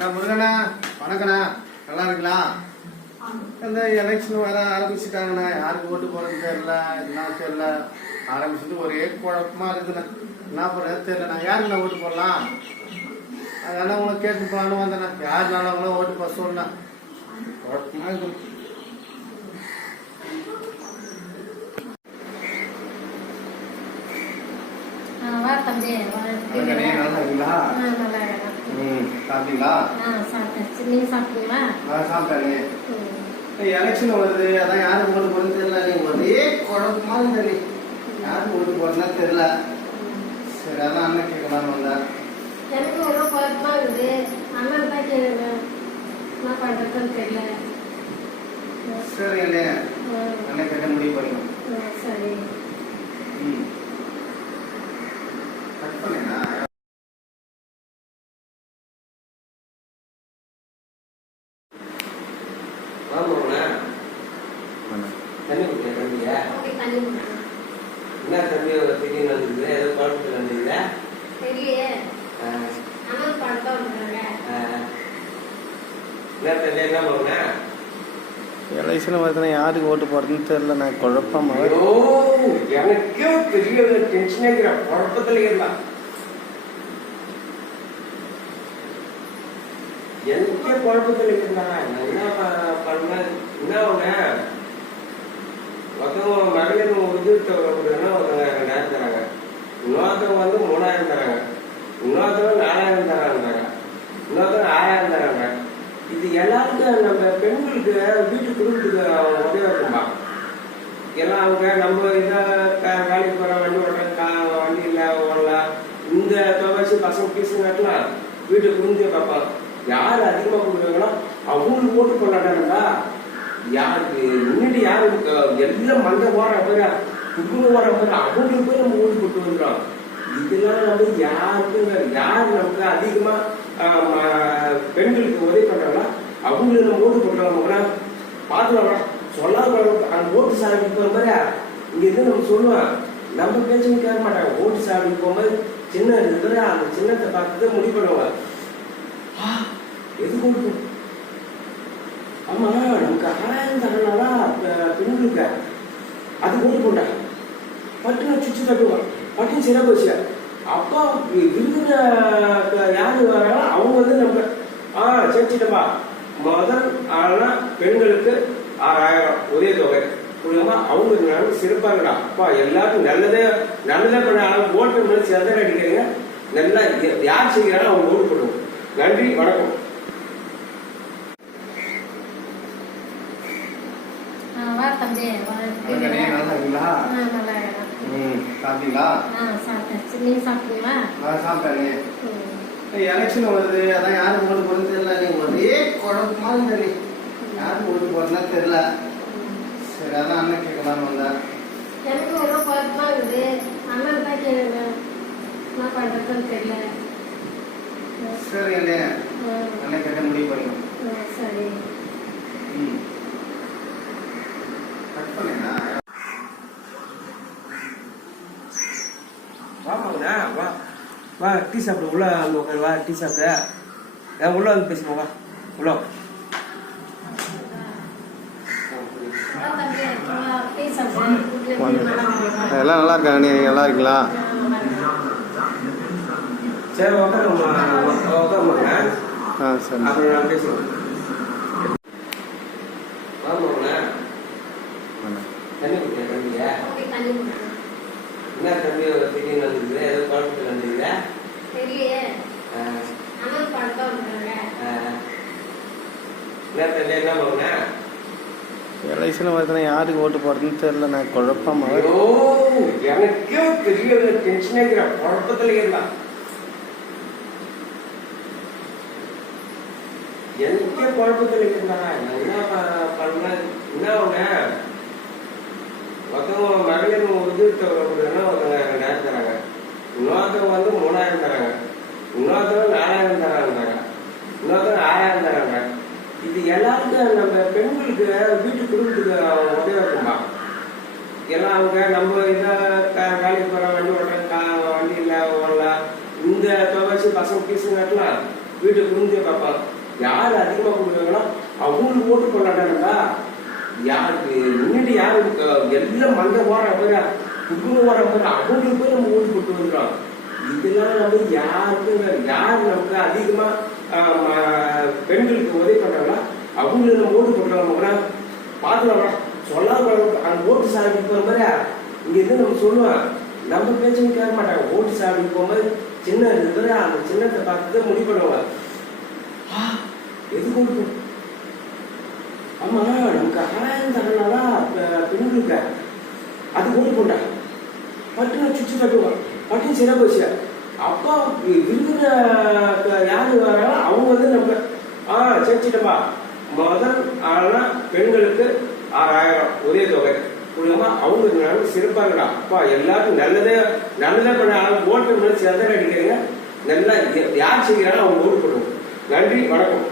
நான் முருகண்ணா, வணக்கண்ணா. நல்லா இருக்கலாம். இந்த எலெக்ஷன் வர ஆரம்பிச்சுட்டாங்கண்ணா. யாருக்கு ஓட்டு போறதுன்னு தெரியல, என்ன தெரியல. ஆரம்பிச்சுட்டு ஒரே குழப்பமா இருக்குண்ணா. என்ன பண்ணுறது தெரியல. நான் யாருக்கு ஓட்டு போடலாம்? அதெல்லாம் உங்களை கேட்டு போகணும் வந்தேண்ணா. யார் நல்லவங்களும் ஓட்டு போட சொல்லணா. குழப்பமா இருக்கு. எலெக்ஷன் வருது, அதான் யாருக்கு ஓட்டு போறதுன்னு தெரியல. ஒரே குழப்பமா தெரியல, யாருக்கு ஓட்டு போறதுன்னா தெரியல. சரி, அதான் அண்ணன் கேட்கலான்னு வந்தேன். எனக்கு ஒரு குழப்பமா இருக்குது. அண்ணன் தான் கேட்குறேன், என்ன பண்றதுன்னு தெரியல. சரி அண்ணே, அண்ணன் கேட்ட முடிவு பண்ணிக்கணும். சரி. கட் பண்ணேண்ணா. என்ன தம்பி ஒரு திடீர்னு வந்துருக்குது? ஏதோ குழப்பத்தில் வந்துருக்குதா? தெரியலையே. அண்ணன் படத்தான் வந்துடுறாங்க. என்ன தெரியல, என்ன பண்ணுங்க? எலெக்ஷன் வருதுன்னா யாருக்கு ஓட்டு போறதுன்னு தெரியல. நான் குழப்பமா எனக்கே பெரிய டென்ஷனே இருக்கிற குழப்பத்துல இருந்தான். எனக்கே குழப்பத்துல இருந்தாங்க. என்ன பண்ண, என்ன ஒண்ணு ஒருத்தவங்க மகளிர் உதவித்தொகைன்னா ஒருத்தவங்க 2000 தராங்க, இன்னொருத்தவங்க வந்து 3000 தராங்க, இன்னொருத்தவங்க 4000 தராங்க, இன்னொருத்தவங்க 6000 தராங்க. இது எல்லாருக்கும் நம்ம பெண்களுக்கு வீட்டு குடும்பத்துக்கு உதவி இருக்கும்பா. எல்லாம் அவங்க நம்ம இதை வேலைக்கு போகிற வண்டி ஓட்டுற வண்டி இல்லை ஓடலாம், இந்த தொகைச்சு பசங்க பீஸு கட்டலாம், வீட்டு குடும்பத்தையும் பார்ப்பாங்க. யார் அதிகமாக கொடுக்குறாங்களோ அவங்களுக்கு ஓட்டு போடலாம்டா. யாருக்கு முன்னாடி யாரு எல்லாம் மந்த போற பேர குடும்பம் போற பேர அவங்களுக்கு போய் நம்ம ஓட்டு போட்டு வந்துடும். இதெல்லாம் நம்ம யாருக்கு யார் நமக்கு அதிகமா பெண்களுக்கு உதவி பண்றாங்களா அவங்களுக்கு நம்ம ஓட்டு போட்டுருவாங்க. பார்த்துக்கலாம் சொல்லாத அந்த ஓட்டு சாப்பிட்டு போற மாதிரி இங்க இருந்து நம்ம சொல்லுவோம். நம்ம பேச்சுன்னு கேட்க மாட்டாங்க. ஓட்டு சாப்பிட்டு போகும்போது சின்ன இருக்கிற அந்த சின்னத்தை பார்த்து முடிவு பண்ணுவாங்க. எது ஓட்டு? ஆமா, நமக்கு 6000 தரனால பெண்களுக்கு அது ஓட்டு போட்டாங்க. பட்டுன்னு சுற்றி தட்டுவாங்க, பட்டுன்னு சின்ன போச்சு. அப்பா விருதுல யாரு வராங்களோ அவங்க வந்து நம்ம சேர்ச்சிட்டப்பா முதல் ஆனா பெண்களுக்கு 6000 உதவி தொகை மூலமா அவங்க சிறப்பாங்கடா. அப்பா எல்லாருக்கும் நல்லதே பண்ண ஓட்டு மேலே சிறந்த அடிக்கிறீங்க. நல்லா யார் செய்கிறாலும் அவங்க ஓட்டு போடுவோம். நன்றி, வணக்கம். எலெக்ஷன் வருது, அதான் யாருக்கு ஓட்டு போறதுன்னு தெரியல. ஒரே குழப்பமா தெரியல, யாருக்கு ஓட்டு போறதுன்னா தெரியல. சரி, அதான் அண்ணன் கேட்கலான்னு வந்தேன். எனக்கு ஒரு குழப்பமா இருக்குது. அண்ணன் தான் கேட்குறேன், என்ன பண்றதுன்னு தெரியல. சரி அண்ணே, அண்ணன் கேட்ட முடிவு பண்ணிக்கணும். சரி. கட் பண்ணேண்ணா. வாமாங்கண்ணா, வா வா டீ சாப்பிடு. உள்ள வந்து உட்காரு, வா டீ சாப்பிடு. உள்ள வந்து பேசுமா, வா உள்ள. எல்லாம் நல்லா இருக்காங்க. நீங்க நல்லா இருக்கீங்களா? சரி, உட்காருமாங்க. சரி, அப்புறம் நான் பேசுவேன். வாமாங்கண்ணா, தண்ணி குடிக்க தம்பியா? என்ன தம்பி ஒரு திடீர்னு வந்துருக்குது? ஏதோ குழப்பத்தில் வந்துருக்குதா? தெரியலையே. அண்ணன் படத்தான் வந்துடுறாங்க. என்ன தெரியல, என்ன பண்ணுங்க? எலெக்ஷன் வருதுன்னா யாருக்கு ஓட்டு போறதுன்னு தெரியல. நான் குழப்பமா எனக்கே பெரிய டென்ஷனே இருக்கிற குழப்பத்துல இருந்தான். எனக்கே குழப்பத்துல இருந்தாங்க. என்ன பண்ண, என்ன ஒண்ணு ஒருத்தவங்க மகளிர் உதவித்தொகைன்னா ஒருத்தவங்க 2000 தராங்க, இன்னொருத்தவங்க வந்து 3000 தராங்க, இன்னொருத்தவங்க 4000 தராங்க, இன்னொருத்தவங்க 6000 தராங்க. இது எல்லாருக்கும் நம்ம பெண்களுக்கு வீட்டு குடும்பத்துக்கு உதவி இருக்கும்பா. எல்லாம் அவங்க நம்ம இதை வேலைக்கு போகிற வண்டி ஓட்டுற வண்டி இல்லை ஓடலாம், இந்த தொகைச்சு பசங்க பீஸு கட்டலாம், வீட்டு குடும்பத்தையும் பார்ப்பாங்க. யார் அதிகமா கொடுக்குறாங்களோ அவங்களுக்கு ஓட்டு போடாட்டாங்களா? யாருக்கு முன்னாடி யாரு எல்லாம் மண்டை போடுற பேரு குடும்பம் போடுற பேரு அவங்களுக்கு போய் நம்ம ஓட்டு போட்டு வந்துடும். இதெல்லாம் நம்ம யாருக்கு யார் நமக்கு அதிகமா பெண்களுக்கு உதவி பண்றாங்களா அவங்களுக்கு நம்ம ஓட்டு போட்டுருவாங்க. பாத்துக்கலாம் சொல்லாம அந்த ஓட்டு சாப்பிட்டு போற மாதிரி இங்க இருந்து நம்ம சொல்லுவோம். நம்ம பேச்சுன்னு கேட்க மாட்டாங்க. ஓட்டு சாப்பிட்டு போகும்போது சின்ன இருக்கிற அந்த சின்னத்தை பார்த்து முடிவு பண்ணுவாங்க. எது ஓட்டு ஆமா நமக்கு 1000 தரனாதான் பெண்களுக்கு அது ஓட்டு போட்டாங்க. பட்டுன்னு சுற்றி கட்டுவாங்க. பட்டுன்னு சின்ன போச்சு. அப்பா இருக்கிற யாரு வராங்களோ அவங்க வந்து நம்ம சேர்ச்சிட்டப்பா முதல் ஆனா பெண்களுக்கு 6000 ஒரே தொகை கொடுங்கம்மா. அவங்க சிறப்பா இருக்கா அப்பா எல்லாருக்கும் நல்லதே பண்ண ஓட்டு சேர்ந்து அடிக்கிறீங்க. நல்லா யார் செய்கிறாலும் அவங்க ஓட்டு போடுவோம். நன்றி, வணக்கம்.